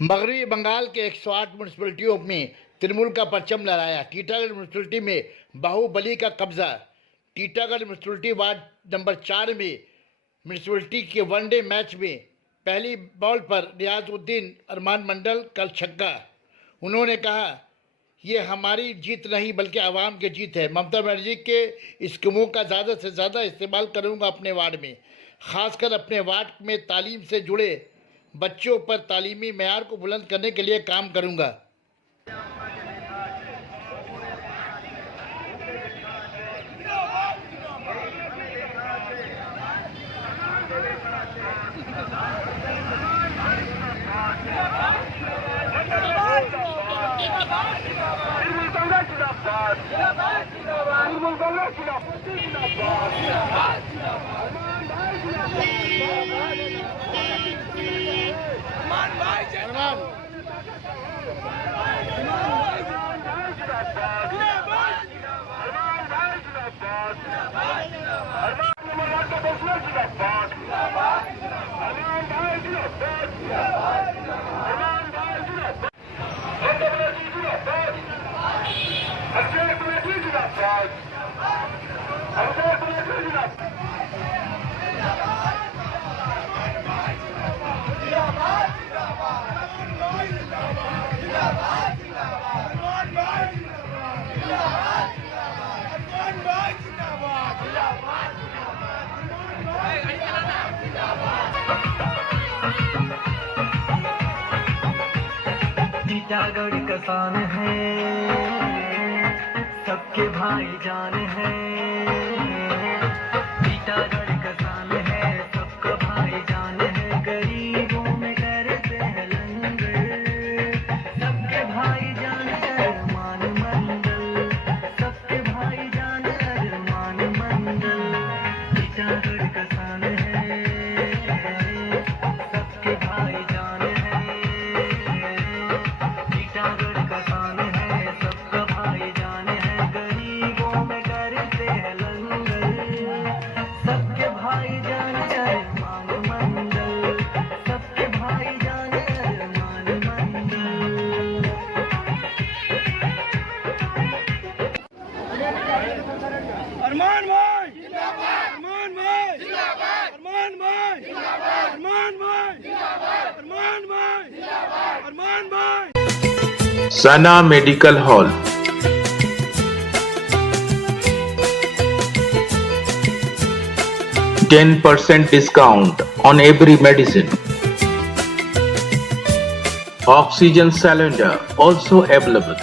मगरबी बंगाल के 108 म्यूनसिपलिटियों में तृणमूल का परचम लहराया। टीटागढ़ म्यूनसिपलिटी में बाहुबली का कब्जा। टीटागढ़ म्यूनसिपलिटी वार्ड नंबर 4 में म्यूनसिपलिटी के वनडे मैच में पहली बॉल पर रियाजुद्दीन अरमान मंडल का छक्का। उन्होंने कहा, ये हमारी जीत नहीं बल्कि आवाम की जीत है। ममता बनर्जी के स्कीमों का ज़्यादा से ज़्यादा इस्तेमाल करूंगा अपने वार्ड में, खासकर अपने वार्ड में तालीम से जुड़े बच्चों पर तालीमी मेयार को बुलंद करने के लिए काम करूंगा। टीटागढ़ का शान है, सबके भाईजान है। टीटागढ़ का शान है, सबका भाईजान है। गरीबों में करते हैं लंगर, सबके भाईजान अरमान मंडल, सबके भाईजान अरमान मंडल। टीटागढ़ का शान है, सबके भाईजान है। टीटागढ़ का शान है, सबका भाईजान है। गरीबों में करते हैं लंगर, सबके भाईजान अरमान मंडल, सबके भाईजान अरमान मंडल। अरमान भाई जिंदाबाद, अरमान भाई जिंदाबाद, अरमान भाई जिंदाबाद, अरमान भाई जिंदाबाद, अरमान भाई जिंदाबाद, अरमान भाई। Sana Medical Hall. 10% discount on every medicine. Oxygen cylinder also available.